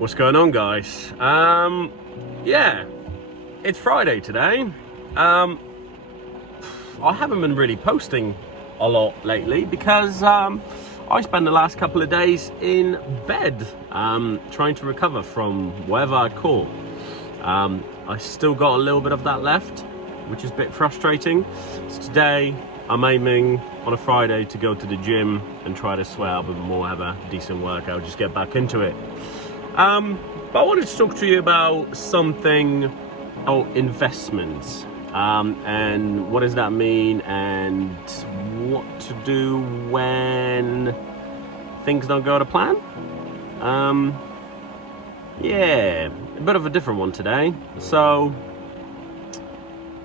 What's going on, guys? Yeah, it's Friday today. I haven't been really posting a lot lately because I spent the last couple of days in bed trying to recover from whatever I caught. I still got a little bit of that left, which is a bit frustrating. So today I'm aiming on a Friday to go to the gym and try to sweat up a bit more, have a decent workout, just get back into it. But I wanted to talk to you about something, investments, and what does that mean, and what to do when things don't go to plan. Yeah, a bit of a different one today. So,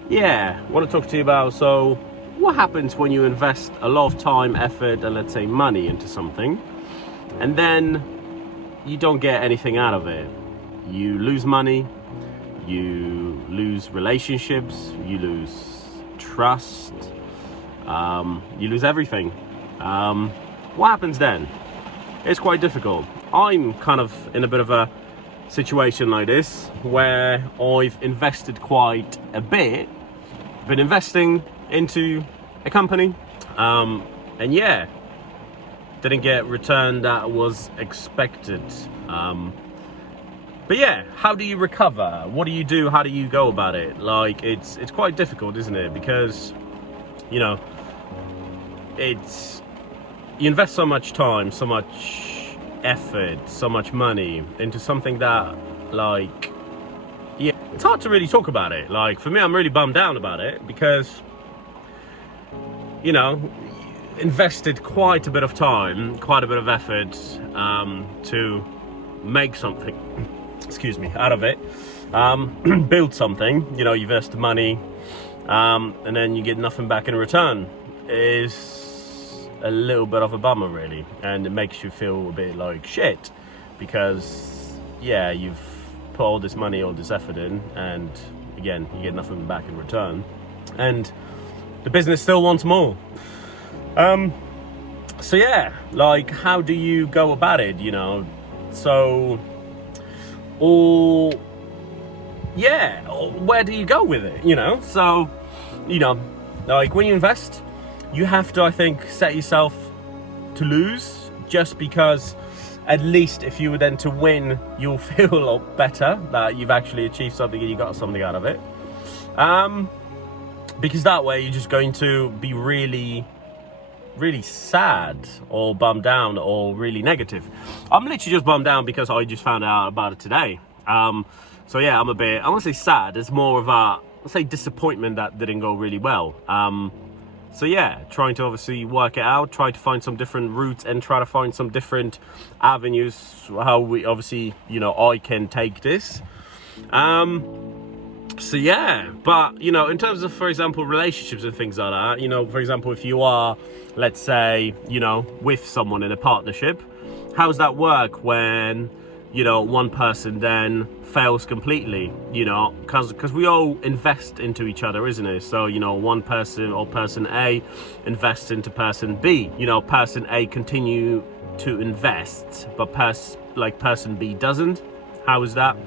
yeah, I want to talk to you about, so what happens when you invest a lot of time, effort, and let's say money into something, and then you don't get anything out of it. You lose money, you lose relationships, you lose trust, you lose everything. What happens then? It's quite difficult. I'm kind of in a bit of a situation like this where I've invested quite a bit, been investing into a company, and yeah, didn't get return that was expected. But yeah, how do you recover? What do you do? How do you go about it? Like, it's quite difficult, isn't it? Because, you know, you invest so much time, so much effort, so much money into something that, like, yeah, it's hard to really talk about it. Like, for me, I'm really bummed down about it because, you know, invested quite a bit of time, quite a bit of effort to make something, excuse me, out of it, build something. You know, you invest the money, and then you get nothing back in return. Is a little bit of a bummer, really, and it makes you feel a bit like shit because, yeah, you've put all this money, all this effort in, and again, you get nothing back in return, and the business still wants more. So yeah, like, how do you go about it, you know? So, or yeah, or where do you go with it, you know? So, you know, like, when you invest, you have to, I think, set yourself to lose, just because at least if you were then to win, you'll feel a lot better that you've actually achieved something and you got something out of it. Because that way you're just going to be really sad or bummed down or really negative. I'm literally just bummed down because I just found out about it today. So yeah, I'm a bit, I won't say sad, it's more of a, let's say, disappointment that didn't go really well. So yeah, trying to obviously work it out, try to find some different routes and try to find some different avenues, how we obviously, you know, I can take this. So yeah, but, you know, in terms of, for example, relationships and things like that, you know, for example, if you are, let's say, you know, with someone in a partnership, how does that work when, you know, one person then fails completely, you know, because we all invest into each other, isn't it? So, you know, one person or person A invests into person B, you know, person A continue to invest, but person B doesn't. How is that?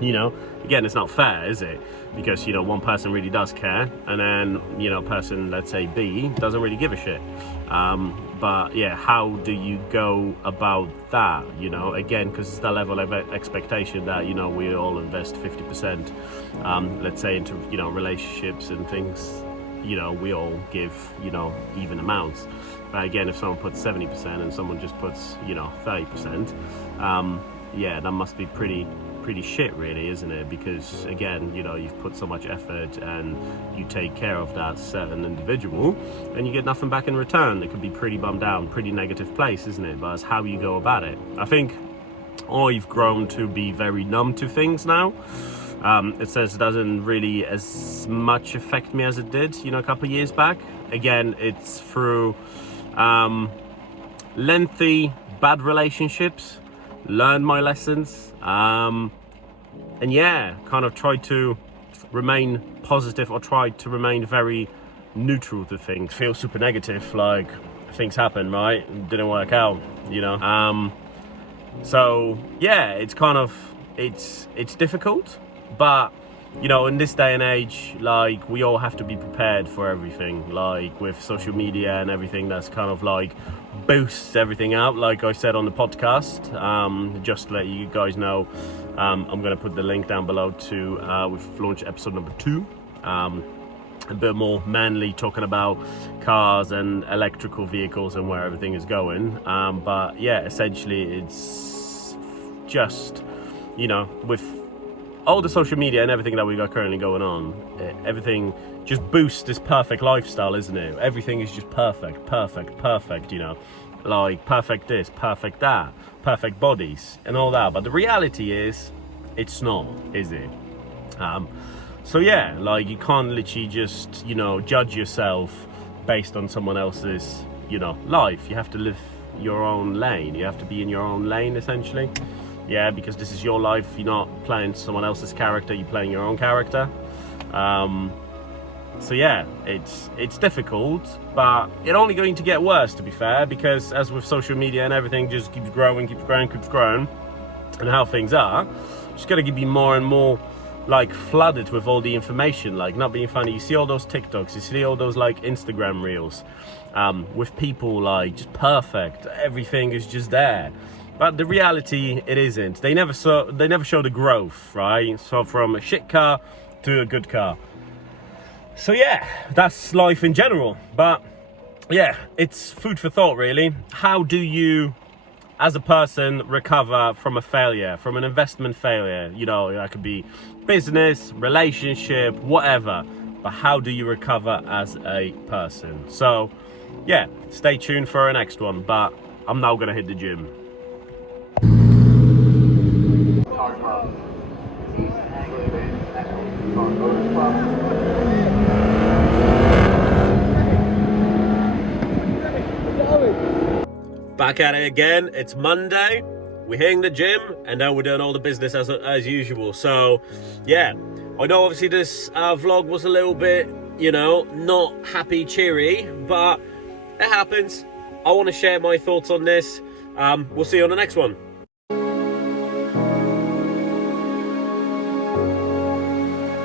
You know, again, it's not fair, is it? Because, you know, one person really does care, and then, you know, person, let's say B, doesn't really give a shit. But yeah, how do you go about that? You know, again, because it's the level of expectation that, you know, we all invest 50%, let's say, into, you know, relationships and things. You know, we all give, you know, even amounts. But again, if someone puts 70% and someone just puts, you know, 30%, yeah, that must be pretty shit, really, isn't it? Because again, you know, you've put so much effort and you take care of that certain individual and you get nothing back in return. It could be pretty bummed down, pretty negative place, isn't it? But it's how you go about it. I think I've grown to be very numb to things now. It says it doesn't really as much affect me as it did, you know, a couple of years back. Again, it's through lengthy bad relationships, learn my lessons, and yeah, kind of try to remain positive, or try to remain very neutral to things. Feel super negative, like things happen, right? It didn't work out, you know. So yeah, it's kind of it's difficult, but you know, in this day and age, like, we all have to be prepared for everything, like with social media and everything that's kind of like boosts everything out, like I said on the podcast. Just to let you guys know, I'm going to put the link down below to we've launched episode number 2, a bit more manly, talking about cars and electrical vehicles and where everything is going. But yeah, essentially it's just, you know, with all the social media and everything that we got currently going on, everything just boosts this perfect lifestyle, isn't it? Everything is just perfect, you know, like perfect this, perfect that, perfect bodies and all that. But the reality is, it's not, is it? So yeah, like, you can't literally just, you know, judge yourself based on someone else's, you know, life. You have to live your own lane. You have to be in your own lane, essentially. Yeah, because this is your life. You're not playing someone else's character, you're playing your own character. So yeah, it's difficult, but it's only going to get worse, to be fair, because as with social media and everything just keeps growing, and how things are, just gotta be more and more like flooded with all the information. Like, not being funny, you see all those TikToks, you see all those like Instagram reels, with people like just perfect, everything is just there. But the reality, it isn't. They never show the growth, right? So from a shit car to a good car. So yeah, that's life in general. But yeah, it's food for thought, really. How do you, as a person, recover from a failure, from an investment failure? You know, that could be business, relationship, whatever. But how do you recover as a person? So yeah, stay tuned for our next one. But I'm now gonna hit the gym. Back at it again. It's Monday. We're hitting the gym, and then we're doing all the business as usual. So yeah, I know obviously this vlog was a little bit, you know, not happy cheery, but it happens. I want to share my thoughts on this. We'll see you on the next one.